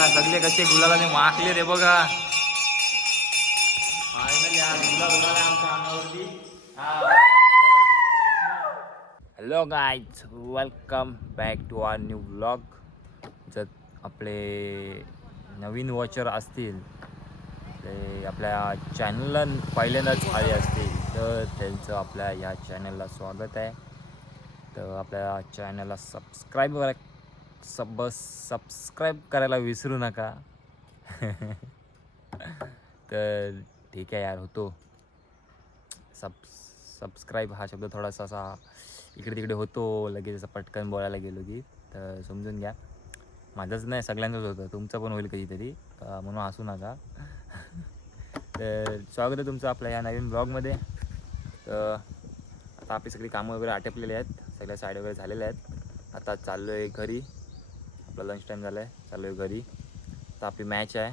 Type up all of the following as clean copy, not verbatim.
बघा सगळे कसे गुलालाने माखले रे बघा. फायनली हा गुलाल उडाला आमच्या अंगावरती. Hello guys, welcome back to our new blog. जर आपले नवीन वॉचर असतील, ते आपल्या चॅनलला पहिल्यांदाच आले असतील, तर त्यांचं आपल्या ह्या चॅनलला स्वागत आहे. तर आपल्या चॅनलला सबस्क्राईब करायला विसरू नका. तर ठीक आहे यार, होतो सबस्क्राईब हा शब्द थोडासा असा इकडे तिकडे होतो, लगेच असं पटकन बोलायला गेलो की, तर समजून घ्या. माझंच नाही, सगळ्यांचंच होतं, तुमचं पण होईल कधीतरी, म्हणून हसू नका. तर स्वागत आहे तुमचं आपल्या या नवीन ब्लॉगमध्ये. तर आता आपली सगळी कामं वगैरे आटपलेली आहेत, सगळ्या साईड वगैरे झालेल्या आहेत. आता चाललो आहे घरी, आपला लंच टाईम झाला आहे, चाललो आहे घरी. तर आपली मॅच आहे,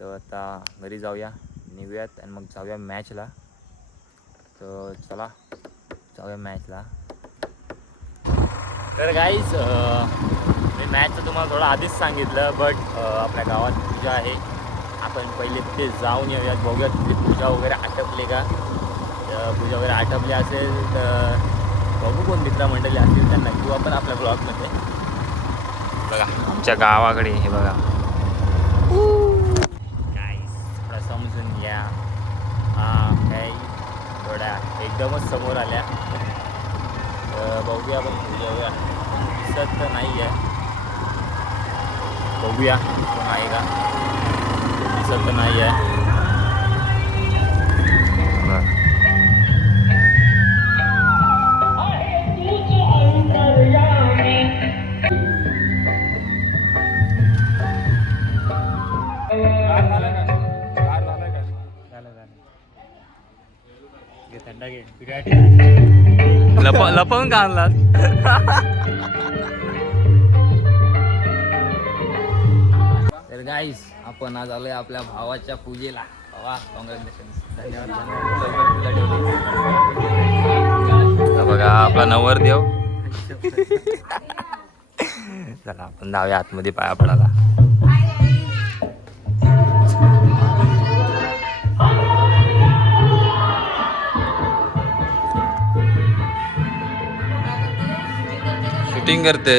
तर आता घरी जाऊया, निघूयात आणि मग जाऊया मॅचला. तर चला जाऊया मॅचला. तर गाईज, मी मॅचचं तुम्हाला थोडं आधीच सांगितलं, बट आपल्या गावात पूजा आहे, आपण पहिले तिथे जाऊन येऊयात, बघूयात तिथे पूजा वगैरे आटपली का. पूजा वगैरे आटपली असेल तर बघू, कोण मित्रमंडळी असतील त्यांना घेऊ आपण आपल्या ब्लॉगमध्ये. बघा आमच्या गावाकडे हे बघा गाईज, थोडं समजून घ्या. काही थोड्या एकदमच समोर आल्या, बघूया आपण. पूजा दिसत तर नाही आहे, बघूया कोण आहे का. दिसत तर नाही आहे. लपवून का आणलात? तर गाईस, आपण आज आलोय आपल्या भावाच्या पूजेला. भावा, कॉंग्रॅच्युलेशन्स, धन्यवाद. बघा आपला नवरदेव. चला आपण जाऊया आतमध्ये पाया पडायला. शूटिंग करते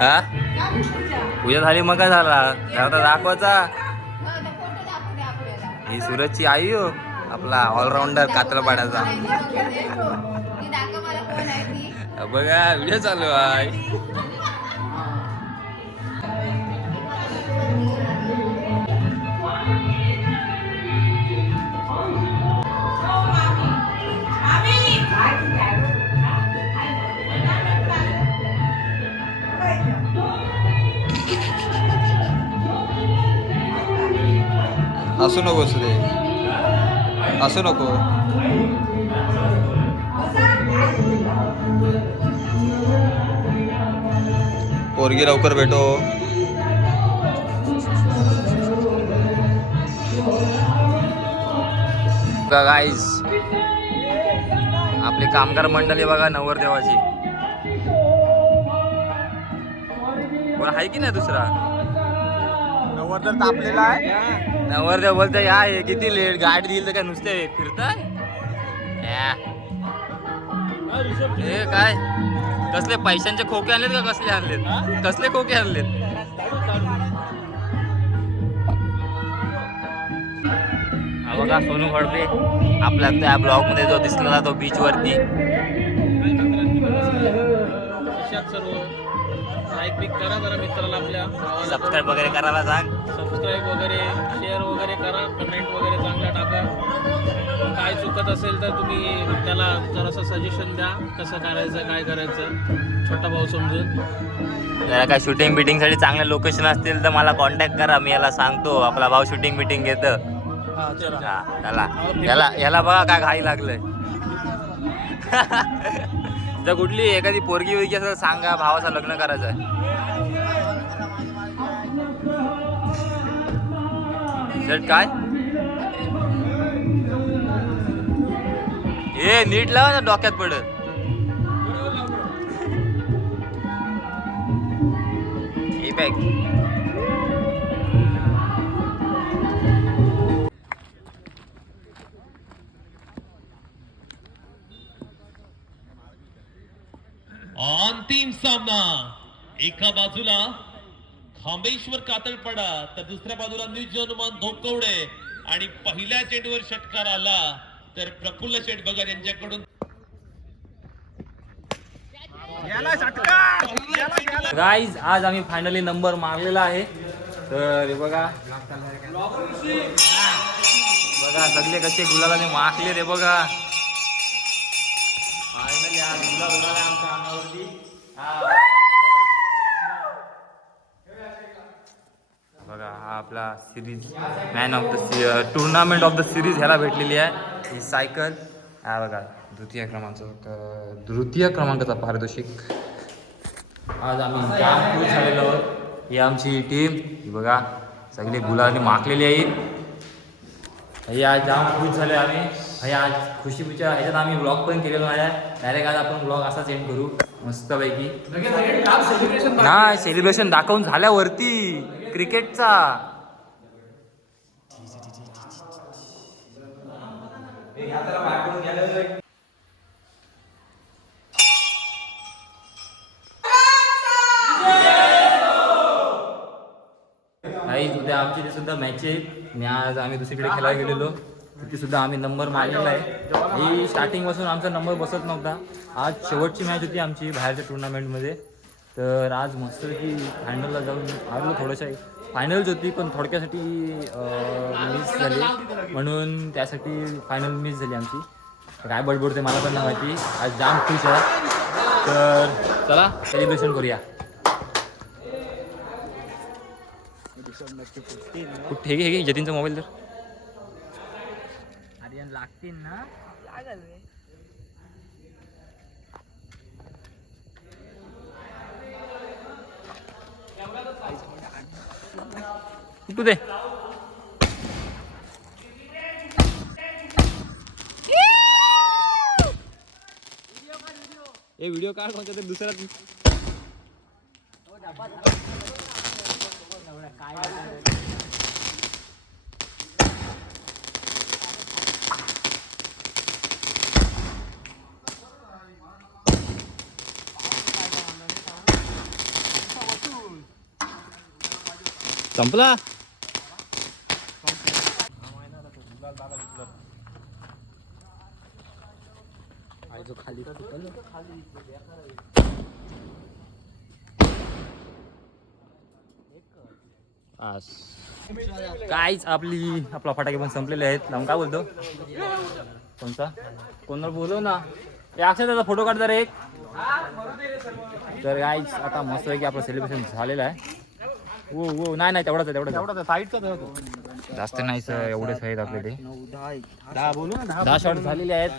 हा, पूजा झाली मग काय झाला, दाखवायचा. ही सूरजची आई हो, आपला ऑलराऊंडर कातरपाड्याचा. बघा व्हिडिओ चालू आहे. असू नको रे, असू नको. पोरगी लवकर भेटो. गाईज, आपली कामगार मंडळी बघा नवरदेवाची. कोण आहे की नाही दुसरा? नवरदेव तापलेला आहे. नवरदेव बोलतोय या किती लेट गाडी दिली तर काय नुसते फिरताय. हे काय कसले पैशांचे खोके आणलेत का, कसले आणलेत, कसले खोके आणलेत? हा बघा सोनू खडपे आपल्या त्या ब्लॉग मध्ये जो दिसलेला तो बीच वरती. लाईक बिक करा जरा मित्राला आपल्या, सबस्क्राईब वगैरे करायला सांग. सबस्क्राईब वगैरे शेअर वगैरे करा, कमेंट वगैरे चांगला टाका. काय चुकत असेल तर तुम्ही त्याला जरासं सजेशन द्या, कसं करायचं काय करायचं, छोटा भाऊ समजून. जरा काय शूटिंग बिटिंगसाठी चांगले लोकेशन असतील तर मला कॉन्टॅक्ट करा, मी याला सांगतो. आपला भाऊ शूटिंग बिटिंग घेतं. याला बघा काय घाई लागलंय. जर कुठली एखादी पोरगी वरगी असेल सांगा, भावाचं लग्न करायचं आहे. शर्ट काय हे नीट लावा ना, डोक्यात पडत. बॅग. अंतिम सामना, एका बाजूला खांबेश्वर कातळपाडा तर दुसऱ्या बाजूला निज हनुमान धोकवडे आणि पहिल्या चेंडूवर षटकार आला तर प्रफुल्ल शेठ बघा यांच्याकडून गाईज आज आम्ही फायनली नंबर मारलेला आहे. तर हे बघा बघा सगळे कसे गुलालाने मारले ते बघा. फायनली आज गुलाल उडाला आमच्या अंगावरती. बघा हा आपला series man of the tournament of the series ह्याला भेटलेली आहे ही सायकल. हा बघा द्वितीय क्रमांकाचा पारितोषिक. आज आम्ही जाम खुश झालेलो आहोत. ही आमची टीम बघा सगळे गुलाबाने माखलेली आहेत. हे आज जाम खुश झाले आम्ही. हे आज खुशीच्या ह्याच्यात आम्ही ब्लॉग पण केलेलो आहे. डायरेक्ट आज आपण ब्लॉग असाच एंड करू मस्तपैकी. नाही सेलिब्रेशन दाखवून झाल्यावरती क्रिकेटचा. उद्या आमची सुद्धा मॅच आहे आणि आज आम्ही दुसरीकडे खेळायला गेलेलो तिथे सुद्धा आम्ही नंबर मारलेला आहे. ही स्टार्टिंगपासून आमचा नंबर बसत नव्हता. आज शेवटची मॅच होती आमची बाहेरच्या टुर्नामेंटमध्ये. तर आज मस्तपैकी फायनलला जाऊन आलो. थोडंसं फायनलच होती पण थोडक्यासाठी मिस झाली म्हणून त्यासाठी फायनल मिस झाली आमची. काय बडबडते मला पण नाही माहिती. आज जाम खुश आहे. तर चला सेलिब्रेशन करूया. कुठे घे जतीनचा मोबाईल तर आर्यन लागतील ना. कुठू दे ए व्हिडिओ काढ कोणता तरी दुसरा. संपला. खाली काहीच आपला फटाके पण संपलेले आहेत. लावून काय बोलतो कोणता कोणाला बोलव ना. हे अक्षय त्याचा फोटो काढता रे एक. तर काहीच आता मस्त आहे की आपलं सेलिब्रेशन झालेलं आहे. हो हो नाही तेवढाच साईडचा जास्त नाही सर. एवढेच आहेत आपले ते 10 शॉट झालेले आहेत.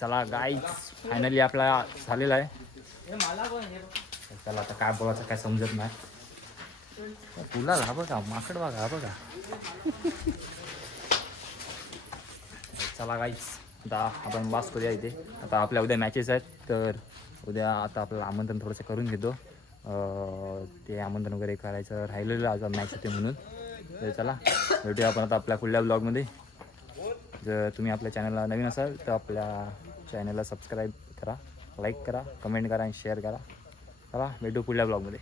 चला गाईज फायनली आपला झालेला आहे. चला आता काय बोलायचं काय समजत नाही. फुला हा बघा माकड बघा हा बघा. चला गाईज आता आपण बास करूया इथे. आता आपल्या उद्या मॅचेस आहेत. तर उद्या आता आपल्याला आमंत्रण थोडंसं करून घेतो. ते आमंत्रण वगैरे करायचं राहिलेलं आज मॅच होते म्हणून. तर चला भेटूया आपण आता आपल्या पुढल्या ब्लॉगमध्ये. जर तुम्ही आपल्या चॅनलला नवीन असाल तर आपल्या चॅनलला सबस्क्राईब करा, लाईक करा, कमेंट करा आणि शेअर करा. चला भेटू पुढल्या ब्लॉगमध्ये.